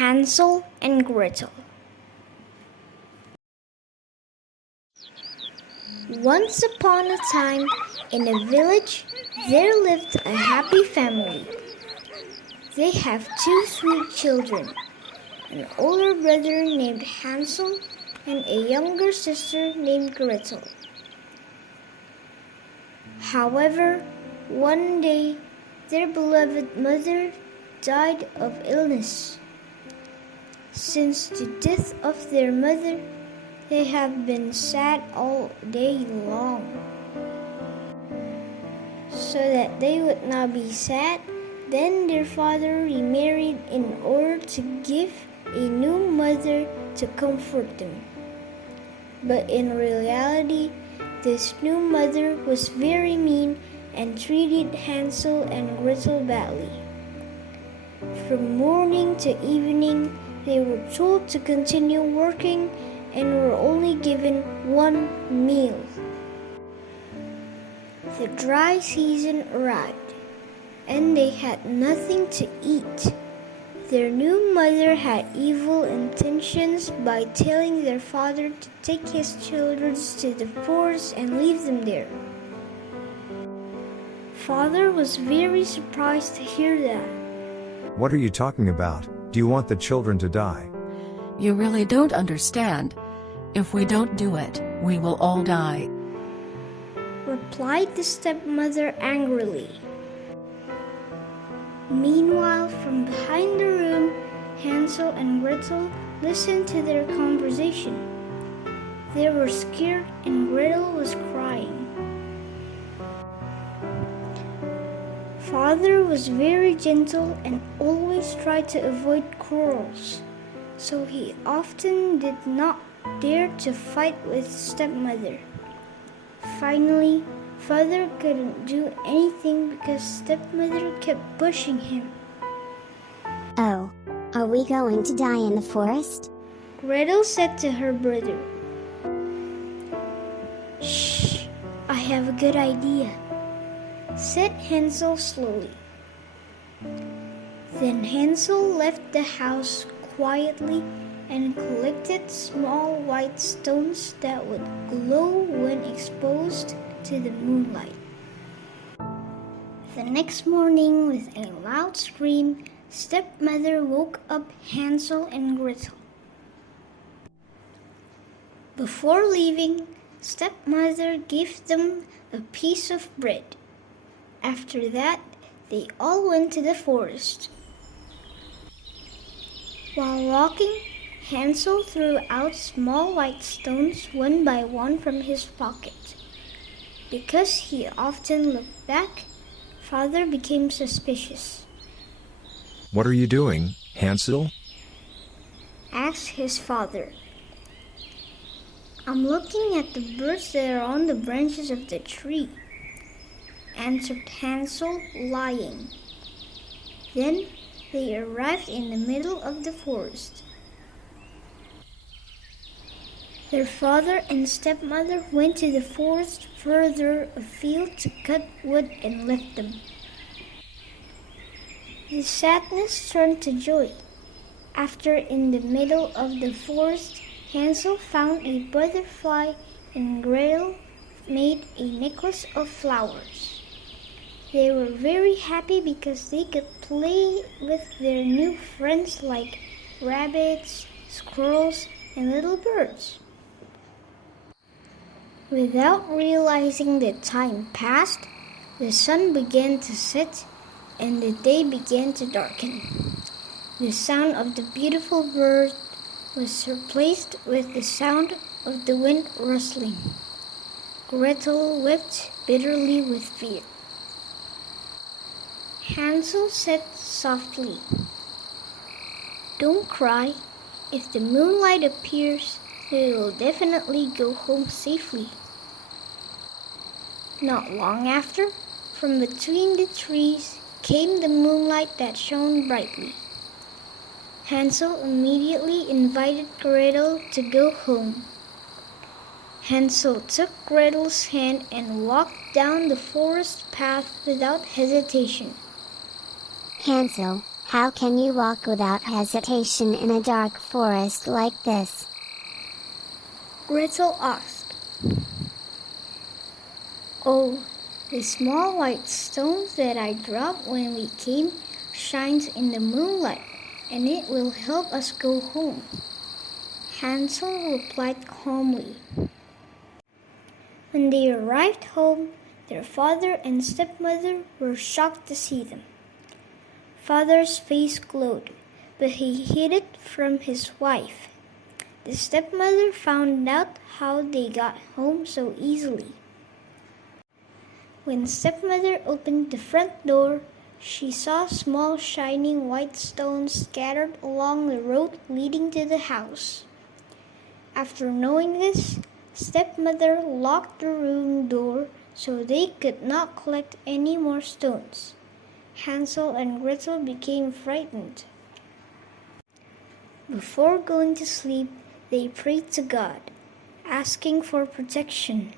Hansel and Gretel. Once upon a time, in a village, there lived a happy family. They have two sweet children, an older brother named Hansel and a younger sister named Gretel. However, one day, their beloved mother died of illness. Since the death of their mother, they have been sad all day long. So that they would not be sad, then their father remarried in order to give a new mother to comfort them. But in reality, this new mother was very mean and treated Hansel and Gretel badly. From morning to evening, they were told to continue working and were only given one meal. The dry season arrived, and they had nothing to eat. Their new mother had evil intentions by telling their father to take his children to the forest and leave them there. Father was very surprised to hear that. What are you talking about? Do you want the children to die? You really don't understand. If we don't do it, we will all die, replied the stepmother angrily. Meanwhile, from behind the room, Hansel and Gretel listened to their conversation. They were scared and Gretel was crying. Father was very gentle and always tried to avoid quarrels, so he often did not dare to fight with stepmother. Finally, Father couldn't do anything because stepmother kept pushing him. Oh, are we going to die in the forest? Gretel said to her brother. Shh, I have a good idea, said Hansel slowly. Then Hansel left the house quietly and collected small white stones that would glow when exposed to the moonlight. The next morning, with a loud scream, stepmother woke up Hansel and Gretel. Before leaving, stepmother gave them a piece of bread. After that, they all went to the forest. While walking, Hansel threw out small white stones one by one from his pocket. Because he often looked back, Father became suspicious. What are you doing, Hansel? Asked his father. I'm looking at the birds that are on the branches of the tree, answered Hansel, lying. Then they arrived in the middle of the forest. Their father and stepmother went to the forest further afield to cut wood and left them. The sadness turned to joy. After, in the middle of the forest, Hansel found a butterfly and Gretel made a necklace of flowers. They were very happy because they could play with their new friends like rabbits, squirrels, and little birds. Without realizing that time passed, the sun began to set and the day began to darken. The sound of the beautiful bird was replaced with the sound of the wind rustling. Gretel wept bitterly with fear. Hansel said softly, "Don't cry. If the moonlight appears, we will definitely go home safely." Not long after, from between the trees came the moonlight that shone brightly. Hansel immediately invited Gretel to go home. Hansel took Gretel's hand and walked down the forest path without hesitation. Hansel, How can you walk without hesitation in a dark forest like this? Gretel asked. Oh, the small white stones that I dropped when we came shines in the moonlight, and it will help us go home. Hansel replied calmly. When they arrived home, their father and stepmother were shocked to see them. Father's face glowed, but he hid it from his wife. The stepmother found out how they got home so easily. When stepmother opened the front door, she saw small shining white stones scattered along the road leading to the house. After knowing this, stepmother locked the room door so they could not collect any more stones. Hansel and Gretel became frightened. Before going to sleep, they prayed to God, asking for protection.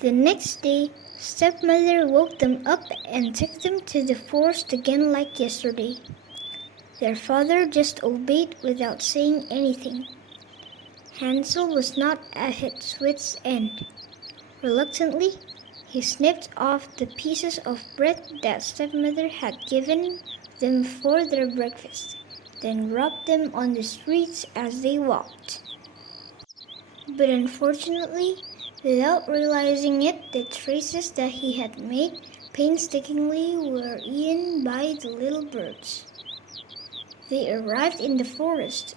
The next day, stepmother woke them up and took them to the forest again like yesterday. Their father just obeyed without saying anything. Hansel was not at his wits' end. Reluctantly, he snipped off the pieces of bread that stepmother had given them for their breakfast, then rubbed them on the streets as they walked. But unfortunately, without realizing it, the traces that he had made painstakingly were eaten by the little birds. They arrived in the forest.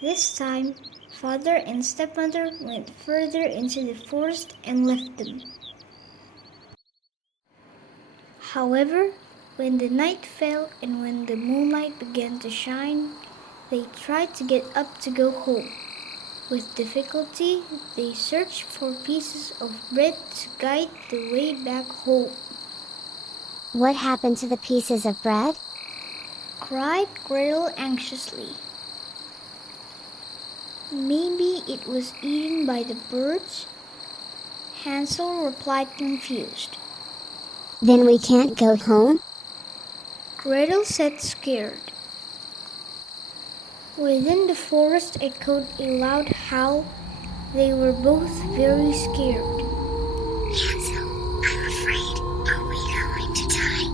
This time, father and stepmother went further into the forest and left them. However, when the night fell and when the moonlight began to shine, they tried to get up to go home. With difficulty, they searched for pieces of bread to guide the way back home. What happened to the pieces of bread? Cried Gretel anxiously. Maybe it was eaten by the birds? Hansel replied confused. Then we can't go home? Gretel said scared. Within the forest echoed a loud howl. They were both very scared. Hansel, I'm afraid. Are we going to die?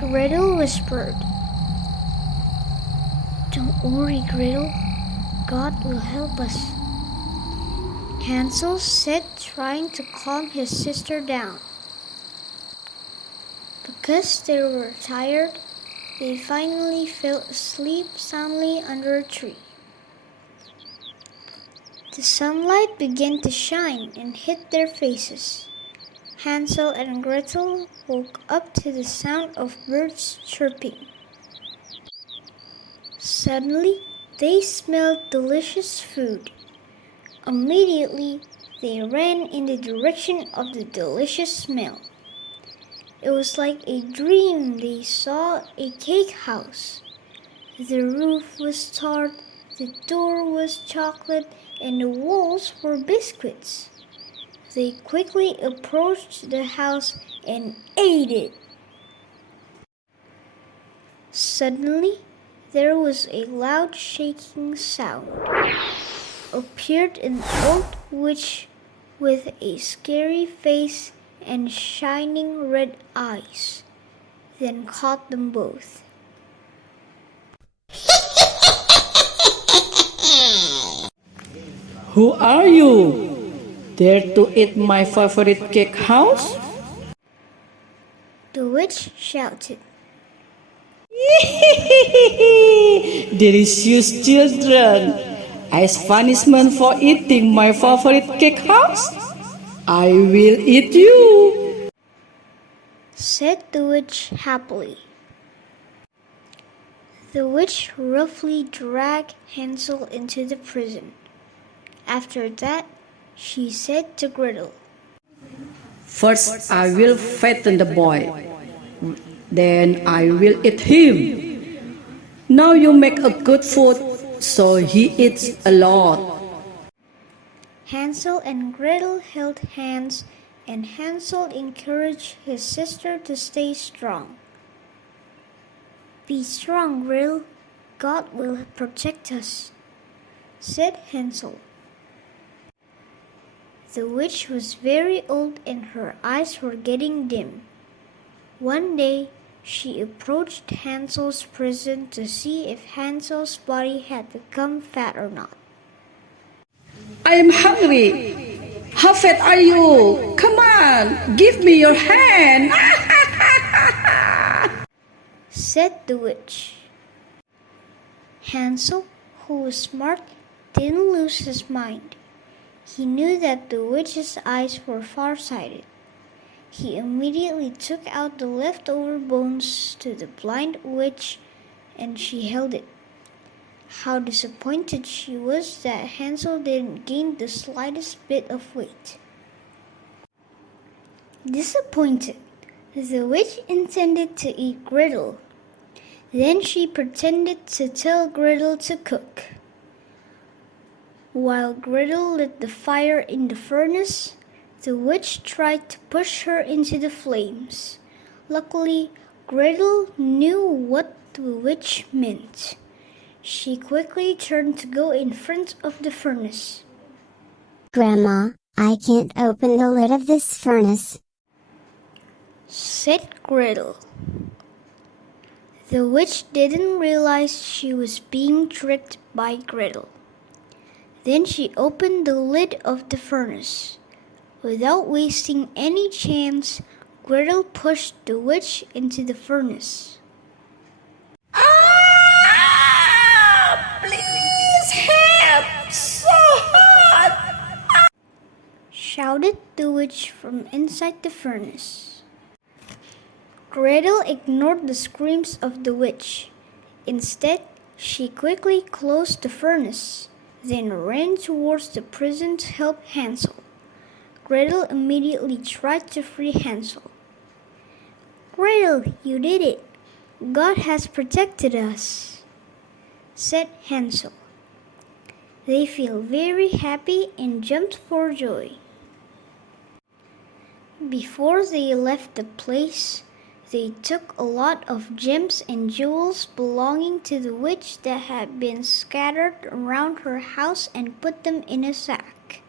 Gretel whispered. Don't worry, Gretel. God will help us. Hansel said, trying to calm his sister down. Because they were tired, they finally fell asleep soundly under a tree. The sunlight began to shine and hit their faces. Hansel and Gretel woke up to the sound of birds chirping. Suddenly, they smelled delicious food. Immediately, they ran in the direction of the delicious smell. It was like a dream. They saw a cake house. The roof was tart, the door was chocolate, and the walls were biscuits. They quickly approached the house and ate it. Suddenly, there was a loud shaking sound. Appeared an old witch with a scary face and shining red eyes, then caught them both. Who are you? Dare to eat my favorite cake house? The witch shouted. Delicious children! As punishment for eating my favorite cake house, I will eat you! Said the witch happily. The witch roughly dragged Hansel into the prison. After that, she said to Gretel, First I will fatten the boy, then I will eat him. Now you make a good food, so he eats a lot. Hansel and Gretel held hands, and Hansel encouraged his sister to stay strong. "Be strong, Gretel. God will protect us," said Hansel. The witch was very old and her eyes were getting dim. One day, she approached Hansel's prison to see if Hansel's body had become fat or not. I am hungry. How fat are you? Come on, give me your hand. Said the witch. Hansel, who was smart, didn't lose his mind. He knew that the witch's eyes were far-sighted. He immediately took out the leftover bones to the blind witch and she held it. How disappointed she was that Hansel didn't gain the slightest bit of weight. Disappointed, the witch intended to eat Gretel. Then she pretended to tell Gretel to cook. While Gretel lit the fire in the furnace, the witch tried to push her into the flames. Luckily, Gretel knew what the witch meant. She quickly turned to go in front of the furnace. Grandma, I can't open the lid of this furnace, said Gretel. The witch didn't realize she was being tricked by Gretel. Then she opened the lid of the furnace. Without wasting any chance, Gretel pushed the witch into the furnace. Please help! So hot! Shouted the witch from inside the furnace. Gretel ignored the screams of the witch. Instead, she quickly closed the furnace, then ran towards the prison to help Hansel. Gretel immediately tried to free Hansel. "Gretel, you did it! God has protected us," said Hansel. They feel very happy and jumped for joy. Before they left the place, they took a lot of gems and jewels belonging to the witch that had been scattered around her house and put them in a sack.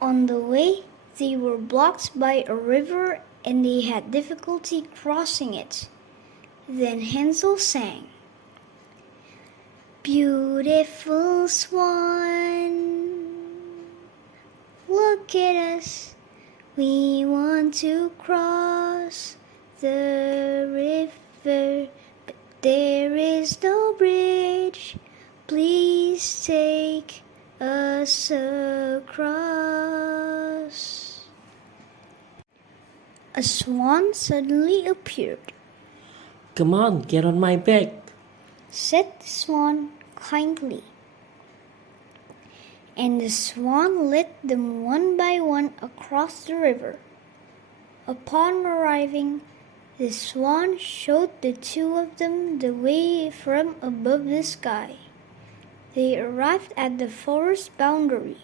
On the way, they were blocked by a river and they had difficulty crossing it. Then Hansel sang, "Beautiful swan, look at us. We want to cross the river, but there is no bridge. Please take us across." A swan suddenly appeared. Come on, get on my back, said the swan kindly. And the swan led them one by one across the river. Upon arriving, the swan showed the two of them the way from above the sky. They arrived at the forest boundary.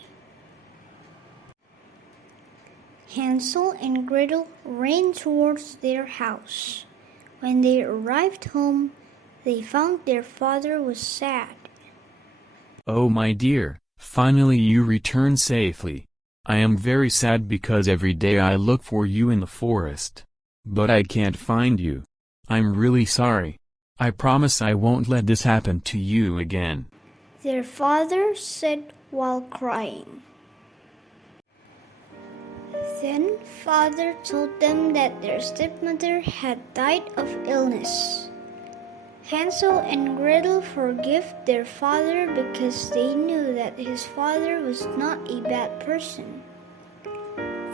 Hansel and Gretel ran towards their house. When they arrived home, they found their father was sad. "Oh my dear, finally you returned safely. I am very sad because every day I look for you in the forest. But I can't find you. I'm really sorry. I promise I won't let this happen to you again," their father said while crying. Then father told them that their stepmother had died of illness. Hansel and Gretel forgave their father because they knew that his father was not a bad person.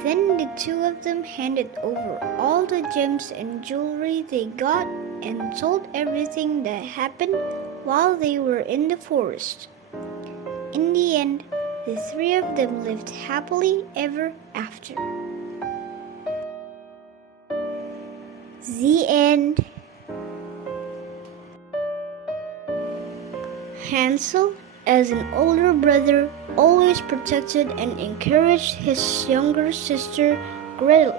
Then the two of them handed over all the gems and jewelry they got and told everything that happened while they were in the forest. In the end, the three of them lived happily ever after. The end. Hansel, as an older brother, always protected and encouraged his younger sister Gretel.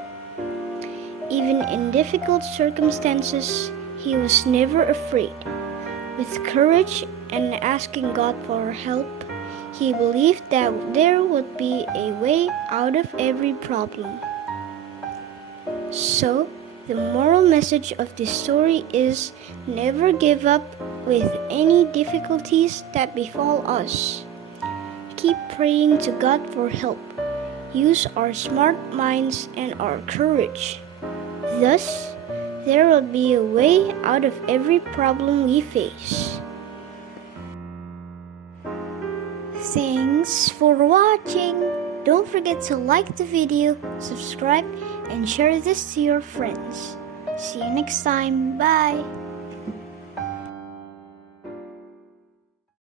Even in difficult circumstances, he was never afraid. With courage and asking God for help, he believed that there would be a way out of every problem. So, the moral message of this story is never give up with any difficulties that befall us. Keep praying to God for help. Use our smart minds and our courage. Thus, there will be a way out of every problem we face. Thanks for watching. Don't forget to like the video, subscribe, and share this to your friends. See you next time. Bye.